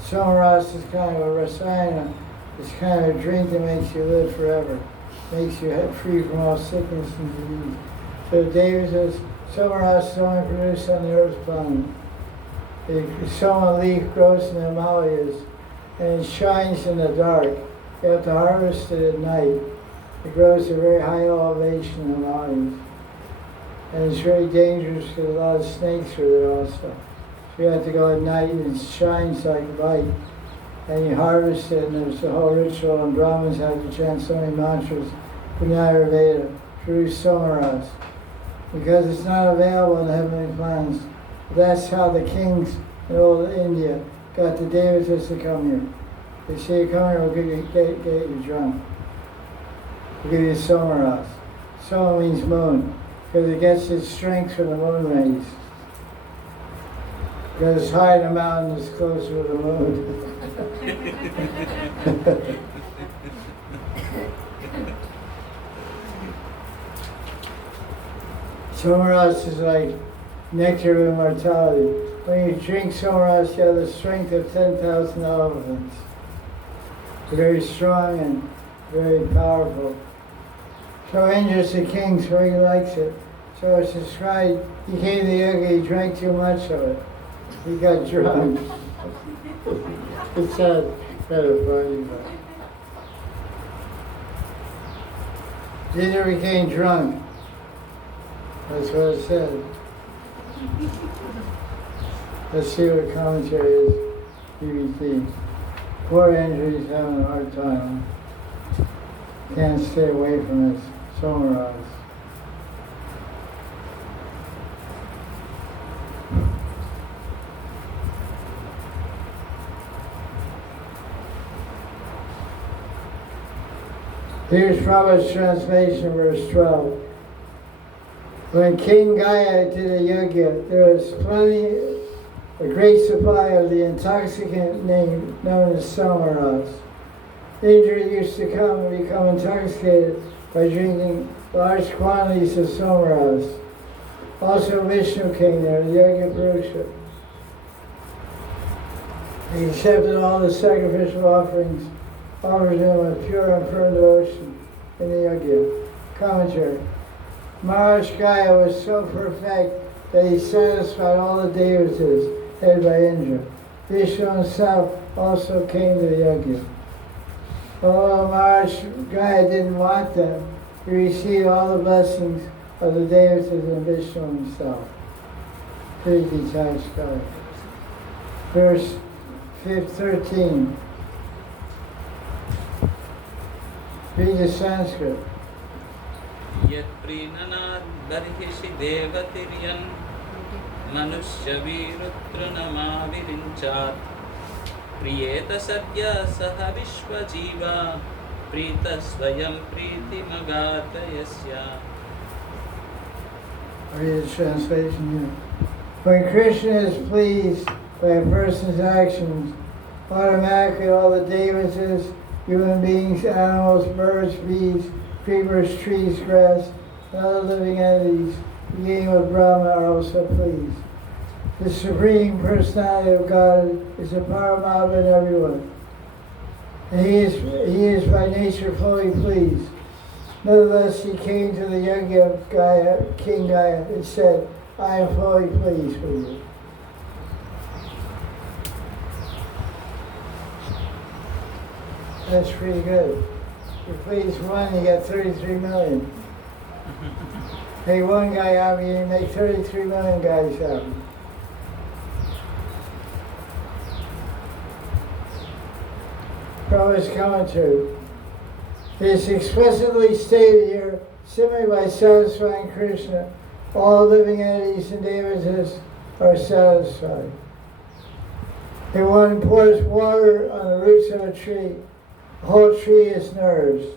Samaras is kind of a rasayana. It's kind of a drink that makes you live forever, makes you free from all sickness and disease. So devatas, samaras is only produced on the earth's planet. The soma leaf grows in the Himalayas, and it shines in the dark. You have to harvest it at night. It grows at a very high elevation in the mountains. And it's very dangerous because a lot of snakes are there also. So you have to go at night and it shines like light. And you harvest it, and there's a whole ritual, and Brahmins have to chant so many mantras from the Ayurveda through Somaras. Because it's not available in the heavenly planets. That's how the kings in old India got the devatas to come here. They say, come here, we'll get you drunk. We'll give you Somaras. Soma means moon, because it gets its strength from the moon rays. Because it's high in the mountain, it's closer to the moon. Somaras is like nectar of immortality. When you drink Somaras, you have the strength of 10,000 elephants. Very strong and very powerful. So Indra's the king, so he likes it. So it's described, he came to the yoga, he drank too much of it. He got drunk. It's kind of funny, but Indra became drunk. That's what it said. Let's see what the commentary is. PBT. Poor Andrew's having a hard time. Can't stay away from his Somaras. Here's Prabhupada's translation, verse 12. When King Gaia did a yajna, there was a great supply of the intoxicant name known as Somaras. Indra used to come and become intoxicated by drinking large quantities of Somaras. Also Vishnu came there, the Yajna Purusha. He accepted all the sacrificial offerings offered him with pure and firm devotion in the Yajna. Commentary. Maharaj Gaia was so perfect that he satisfied all the devatas headed by Indra. Vishnu himself also came to the yajna. Although Maharaj Gaya didn't want them, he received all the blessings of the devatas and Vishnu himself. Pretty detached God. Verse 13. Read the Sanskrit. Yet prinana darhishi devatiryan manushya virutranama virinchat priyeta sadya saha vishva jiva prita swayam priti magata yasya. Read the translation here. When Krishna is pleased by a person's actions, automatically all the devatas, human beings, animals, birds, bees, creepers, trees, grass, and other living entities, beginning with Brahma, are also pleased. The Supreme Personality of God is a Paramatma in everyone. And he is by nature fully pleased. Nevertheless, he came to the yajna of Gaya, King Gaya, and said, I am fully pleased with you. That's pretty good. You please one, you got 33 million. Hey, one guy happy, you make 33 million guys happy. Prabhupada's commentary. It is explicitly stated here, simply by satisfying Krishna, all living entities and devatas are satisfied. If one pours water on the roots of a tree, the whole tree is nourished.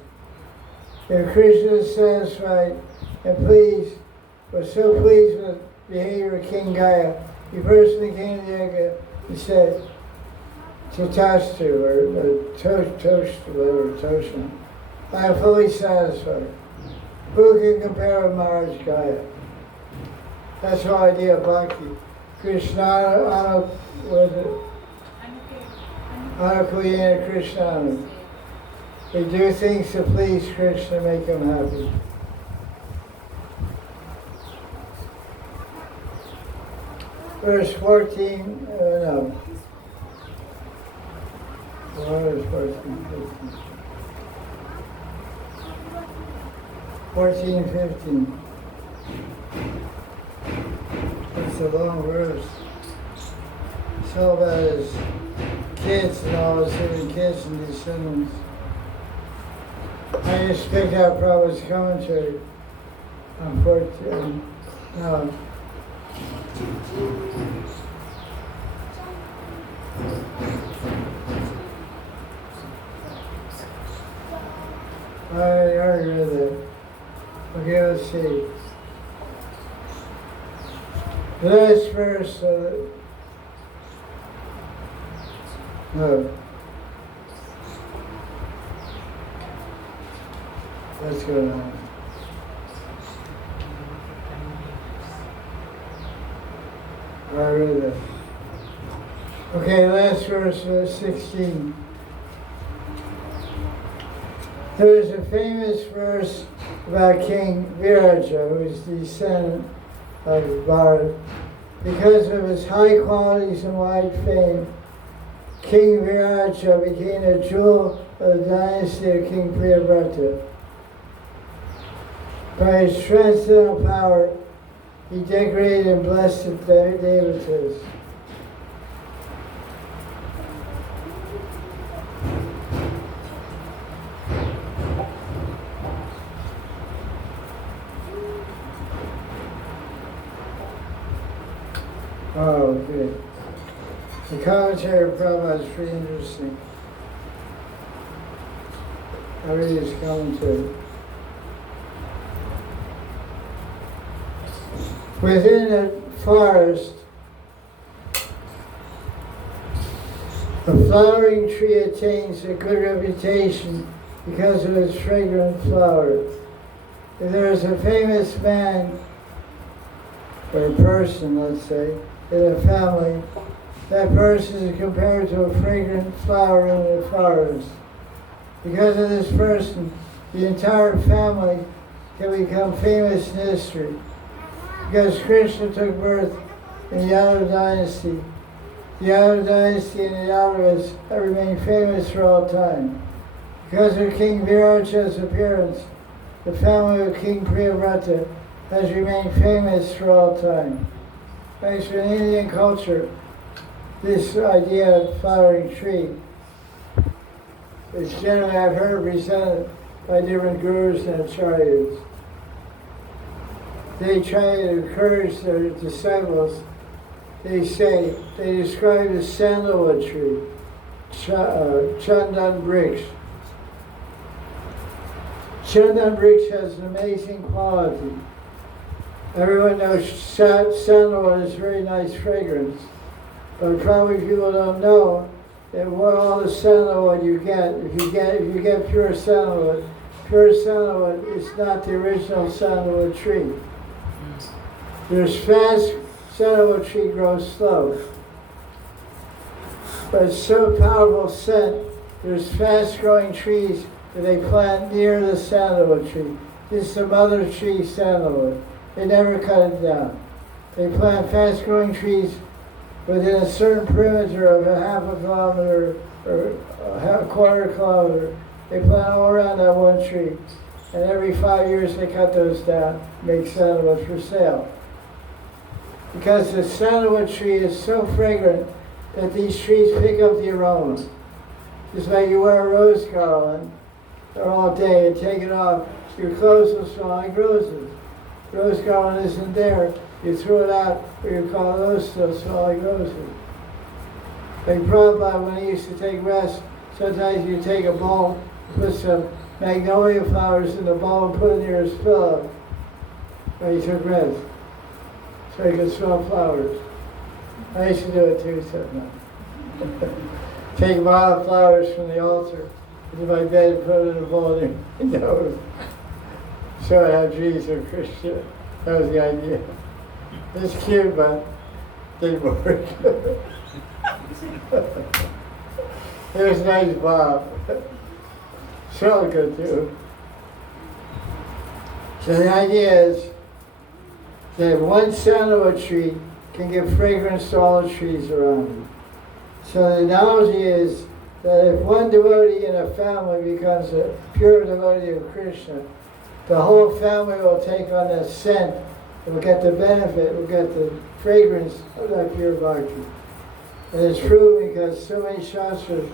If Krishna is satisfied and pleased, was so pleased with the behavior of King Gaya, he personally came to the yajna and said, Tatastu, or Toshna, I am fully satisfied. Who can compare with Maharaj Gaya? That's the whole idea of bhakti. Krishna, Anukuyena Krishna. We do things to please Krishna, make him happy. Verse 14, no. Verse 14, 15. 14, 15. It's a long verse. It's all about his kids and all his living kids and descendants. I just picked out Prabhupada's commentary on 14. No. I already read that. Okay, let's see. The last verse, no. Let's go on. I read that. Okay, last verse, 16. There is a famous verse about King Viraja, who is the descendant of Bharat. Because of his high qualities and wide fame, King Viraja became a jewel of the dynasty of King Priyavrata. By his transcendental power, he decorated and blessed the devatas. Oh, good. The commentary of Prabhupada is pretty interesting. I read his commentary. Within a forest, a flowering tree attains a good reputation because of its fragrant flowers. If there is a famous man, or a person, let's say, in a family, that person is compared to a fragrant flower in the forest. Because of this person, the entire family can become famous in history. Because Krishna took birth in the Yadav dynasty, The Yadu dynasty and the Yadavas have remained famous for all time. Because of King Viracha's appearance, the family of King Priyavrata has remained famous for all time. Thanks to Indian culture, this idea of flowering tree is generally, I've heard, presented by different gurus and acharyas. They try to encourage their disciples. They describe the sandalwood tree, Chandan Brix. Chandan Brix has an amazing quality. Everyone knows sandalwood is very nice fragrance, but probably people don't know that what all the sandalwood you get, if you get pure sandalwood is not the original sandalwood tree. There's fast sandalwood tree grows slow, but it's so powerful scent. There's fast growing trees that they plant near the sandalwood tree. This is the mother tree sandalwood. They never cut it down. They plant fast growing trees within a certain perimeter of a half a kilometer or a quarter kilometer. They plant all around that one tree. And every 5 years they cut those down, make sandalwood for sale. Because the sandalwood tree is so fragrant that these trees pick up the aroma. Just like you wear a rose garland all day and take it off, your clothes will smell like roses. Rose garland isn't there, you throw it out, or you call those still smell like roses. Like Prabhupada, when he used to take rest, sometimes you take a bowl, put some magnolia flowers in the bowl and put it near his pillow when he took rest, so he could smell flowers. I used to do it too sometimes. Take wildflowers from the altar into my bed and put it in a bowl and show how trees are Christian. That was the idea. It's cute, but didn't work. There's a nice Bob. So good too. So the idea is that one sandalwood tree can give fragrance to all the trees around it. So the analogy is that if one devotee in a family becomes a pure devotee of Krishna, the whole family will take on that scent, will get the benefit, will get the fragrance of that pure bhakti. And it's proven because so many shastras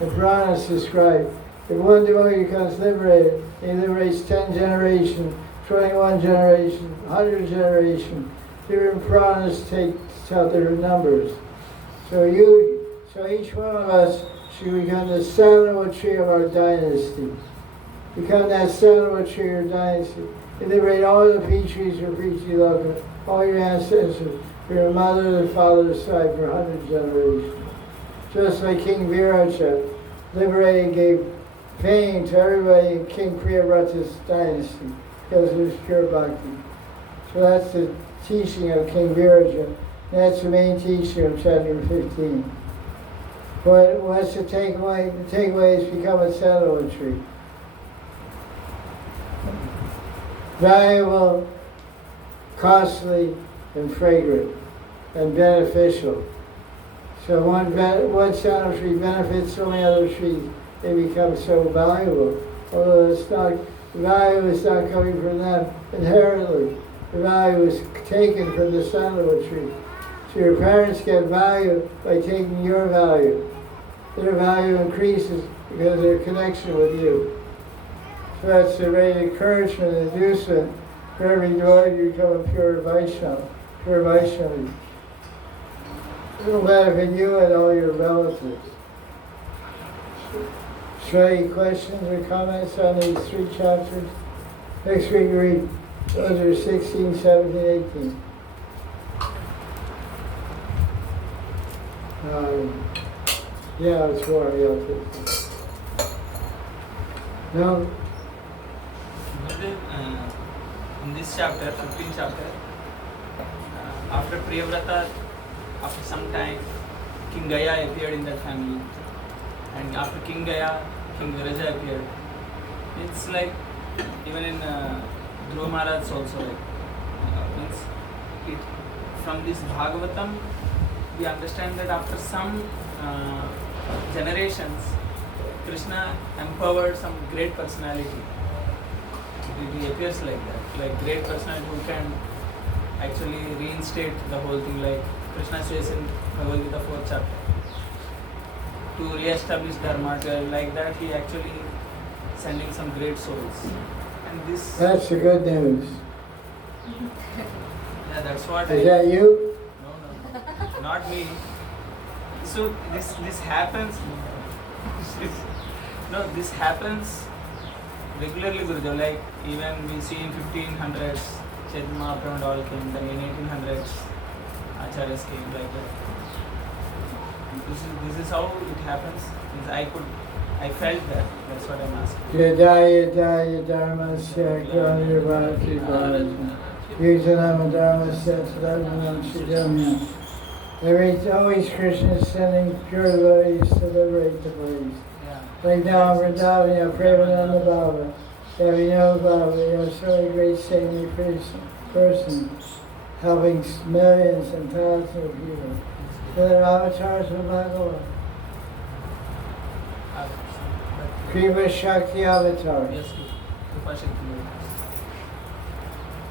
and Puranas describe, if one devotee becomes liberated, he liberates 10 generations, 21 generations, 100 generations. Different Puranas tell different numbers. So each one of us should become the sandalwood tree of our dynasty. Become that sandalwood tree of your dynasty. You liberate all the peach trees for Preeti Loka, all your ancestors, for your mother and father's side for 100 generations. Just like King Viracha liberated and gave fame to everybody in King Priyavrata's dynasty because of his pure bhakti. So that's the teaching of King Viracha. That's the main teaching of chapter 15. But what's the takeaway? The takeaway is become a sandalwood tree. Valuable, costly, and fragrant, and beneficial. So one sandalwood tree benefits so many other trees. They become so valuable. Although the value is not coming from them inherently. The value is taken from the sandalwood tree. So your parents get value by taking your value. Their value increases because of their connection with you. So that's the great encouragement and inducement for every devotee to become a pure Vaishnava, pure Vaishnavi. It will benefit you and all your relatives. So any questions or comments on these 3 chapters? Next week we read those are 16, 17, 18. Yeah, it's more. No. In this chapter, 15th chapter, after Priyavrata, after some time, King Gaya appeared in that family, and after King Gaya, King Viraja appeared. It's like even in Dhruva Maharaj also, like means it from this Bhagavatam, we understand that after some generations, Krishna empowered some great personality. It appears like that, like great personality who can actually reinstate the whole thing, like Krishna says in Bhagavad Gita 4th chapter. To re-establish Dharma, like that he actually sending some great souls. And this... That's the good news. Yeah, that's what Is that you? No, not me. So this happens. No, this happens regularly, Gurudev. Like even we see in 1500s, Chaitanya Mahaprabhu and all came. Then in 1800s, Acharyas came like that. This is how it happens. Means I felt that. That's what I'm asking. Yadaya Dharmasya Granirvati Bharata. Yujanama Dharmasya Tadadhanam Shidamya. There is always Krishna sending pure devotees to liberate the devotees. Yeah. Like now in Vrindavan, you have Premananda Baba. You have Vinod Baba. You have so many great saintly persons helping millions and thousands of people. They're avatars of Bhagavan. Kripa Shakti avatar. Yes, Kripa Shakti.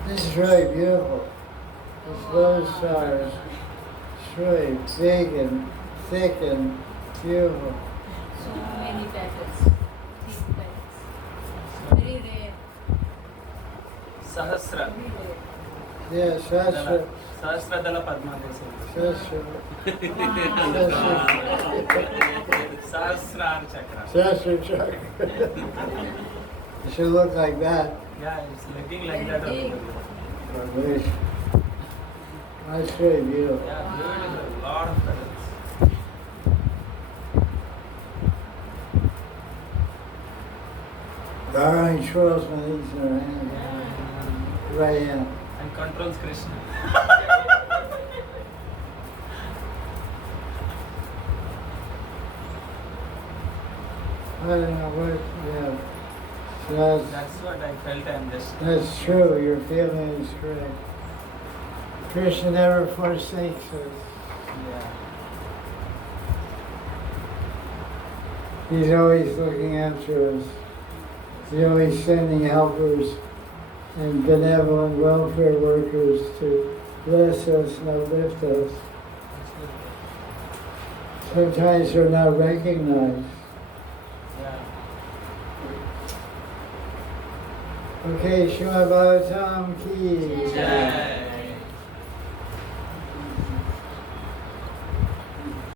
This is really beautiful. This lotus flower is really big and thick and beautiful. So many petals, thin petals. Very rare. Sahasra. Very rare. Yes, Sastra. Sahasra Dala Padma. Sastra. Sahasrar Chakra. Sastra Chakra. It should look like that. Yeah, it's looking like that. Very big. I wish. That's really beautiful. Yeah, beautiful. Lot of petals. Darling twirls my knees in her hand. Yeah. Right hand. And controls Krishna. I don't know what, yeah. So That's what I felt. I'm just. that's true, your feeling is correct. Krishna never forsakes us. Yeah. He's always looking after us. He's always sending helpers and benevolent welfare workers to bless us and uplift us. Sometimes they're not recognized. Yeah. Okay, Srimad Bhagavatam ki. Jai.